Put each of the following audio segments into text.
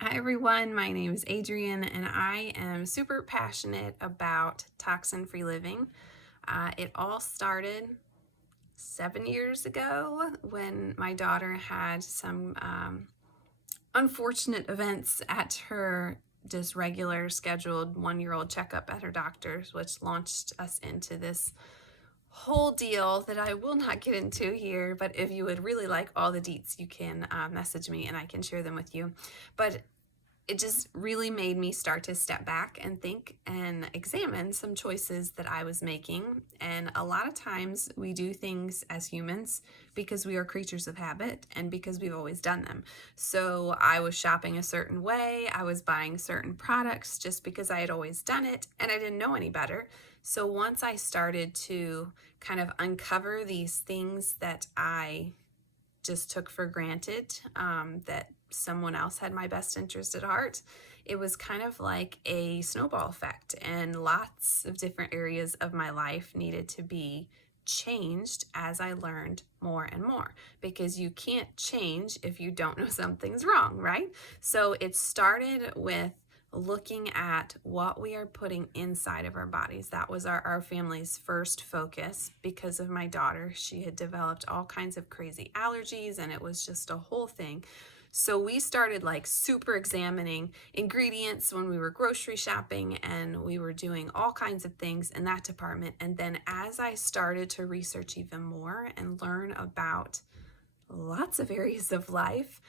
Hi everyone, my name is Adrienne and I am super passionate about toxin-free living. It all started 7 years ago when my daughter had some unfortunate events at her just regular scheduled 1-year-old checkup at her doctor's, which launched us into this whole deal that I will not get into here. But if you would really like all the deets, you can message me and I can share them with you. But it just really made me start to step back and think and examine some choices that I was making. And a lot of times we do things as humans because we are creatures of habit and because we've always done them. So I was shopping a certain way, I was buying certain products just because I had always done it and I didn't know any better. So once I started to kind of uncover these things that I just took for granted, that someone else had my best interest at heart, it was kind of like a snowball effect, and lots of different areas of my life needed to be changed as I learned more and more, because you can't change if you don't know something's wrong, right? So it started with looking at what we are putting inside of our bodies. That was our family's first focus because of my daughter. She had developed all kinds of crazy allergies and it was just a whole thing. So we started like super examining ingredients when we were grocery shopping, and we were doing all kinds of things in that department. And then as I started to research even more and learn about lots of areas of life,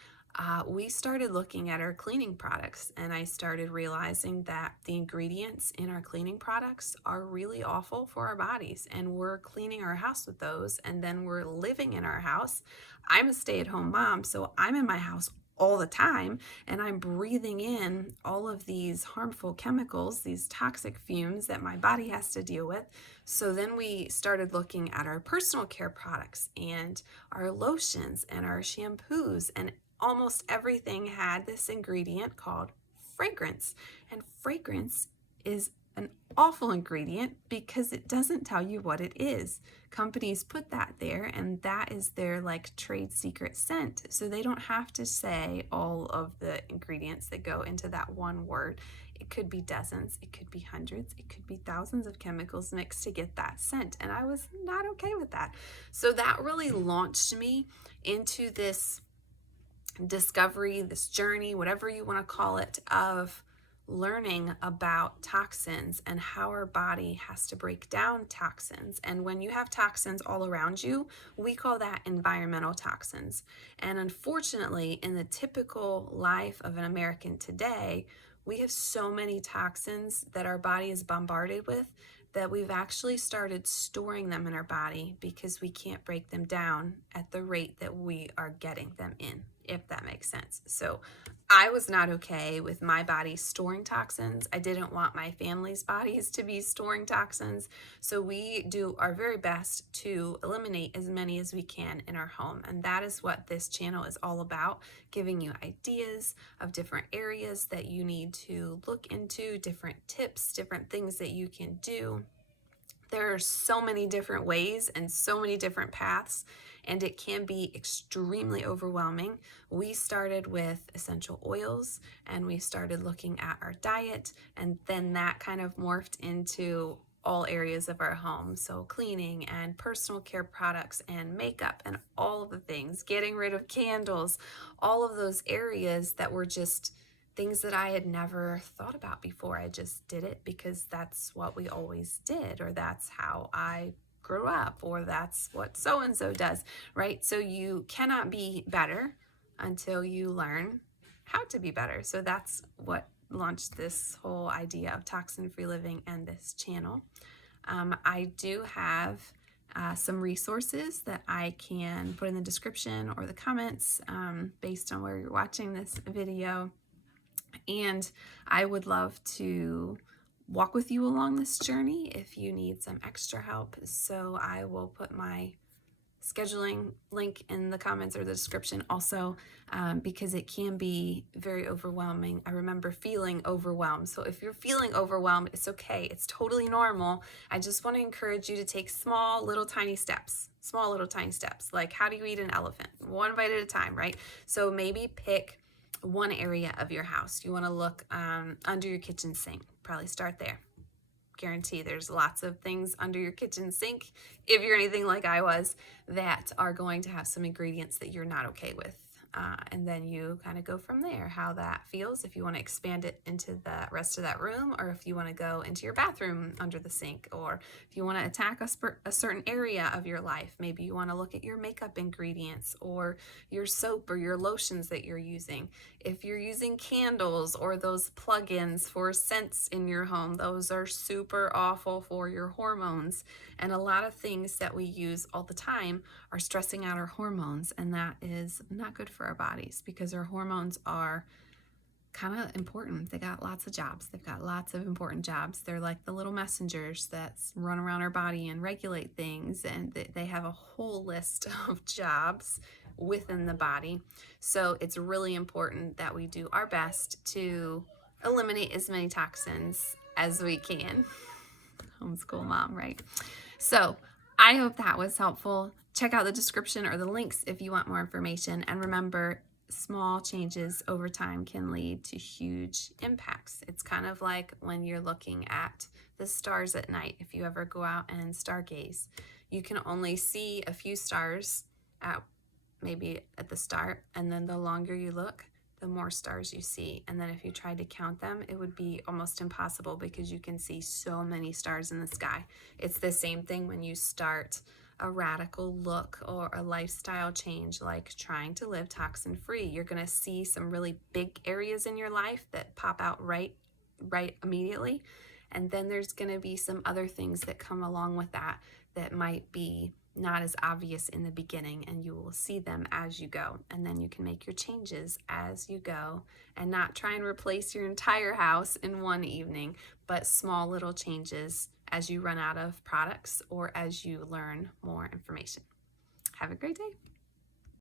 we started looking at our cleaning products, and I started realizing that the ingredients in our cleaning products are really awful for our bodies, and we're cleaning our house with those, and then we're living in our house. I'm a stay-at-home mom, so I'm in my house all the time, and I'm breathing in all of these harmful chemicals, these toxic fumes that my body has to deal with. So then we started looking at our personal care products and our lotions and our shampoos, and almost everything had this ingredient called fragrance. And fragrance is an awful ingredient because it doesn't tell you what it is. Companies put that there, and that is their like trade secret scent. So they don't have to say all of the ingredients that go into that one word. It could be dozens, it could be hundreds, it could be thousands of chemicals mixed to get that scent. And I was not okay with that. So that really launched me into this discovery, this journey, whatever you want to call it, of learning about toxins and how our body has to break down toxins. And when you have toxins all around you, we call that environmental toxins. And unfortunately, in the typical life of an American today, we have so many toxins that our body is bombarded with that we've actually started storing them in our body because we can't break them down at the rate that we are getting them in, if that makes sense. So I was not okay with my body storing toxins. I didn't want my family's bodies to be storing toxins. So we do our very best to eliminate as many as we can in our home. And that is what this channel is all about, giving you ideas of different areas that you need to look into, different tips, different things that you can do. There are so many different ways and so many different paths, and it can be extremely overwhelming. We started with essential oils, and we started looking at our diet, and then that kind of morphed into all areas of our home. So cleaning and personal care products and makeup and all of the things, getting rid of candles, all of those areas that were just things that I had never thought about before. I just did it because that's what we always did, or that's how I grew up, or that's what so-and-so does, right? So you cannot be better until you learn how to be better. So that's what launched this whole idea of toxin-free living and this channel. I do have some resources that I can put in the description or the comments based on where you're watching this video. And I would love to walk with you along this journey if you need some extra help. So I will put my scheduling link in the comments or the description also, because it can be very overwhelming. I remember feeling overwhelmed. So if you're feeling overwhelmed, it's okay. It's totally normal. I just want to encourage you to take small, little, tiny steps. Small, little, tiny steps. Like, how do you eat an elephant? One bite at a time, right? So maybe pick one area of your house. You want to look under your kitchen sink. Probably start there. Guarantee there's lots of things under your kitchen sink, if you're anything like I was, that are going to have some ingredients that you're not okay with. And then you kind of go from there, how that feels, if you want to expand it into the rest of that room, or if you want to go into your bathroom under the sink, or if you want to attack a certain area of your life. Maybe you want to look at your makeup ingredients or your soap or your lotions that you're using. If you're using candles or those plug-ins for scents in your home, those are super awful for your hormones. And a lot of things that we use all the time are stressing out our hormones, and that is not good for our bodies because our hormones are kind of important. They got lots of jobs. They've got lots of important jobs. They're like the little messengers that run around our body and regulate things, and they have a whole list of jobs within the body. So it's really important that we do our best to eliminate as many toxins as we can. Homeschool mom, right? So I hope that was helpful. Check out the description or the links if you want more information. And remember, small changes over time can lead to huge impacts. It's kind of like when you're looking at the stars at night. If you ever go out and stargaze, you can only see a few stars maybe at the start, and then the longer you look, the more stars you see. And then if you tried to count them, it would be almost impossible because you can see so many stars in the sky. It's the same thing when you start a radical look or a lifestyle change, like trying to live toxin-free. You're going to see some really big areas in your life that pop out right immediately. And then there's going to be some other things that come along with that might be not as obvious in the beginning, and you will see them as you go. And then you can make your changes as you go and not try and replace your entire house in one evening, but small little changes as you run out of products or as you learn more information. Have a great day.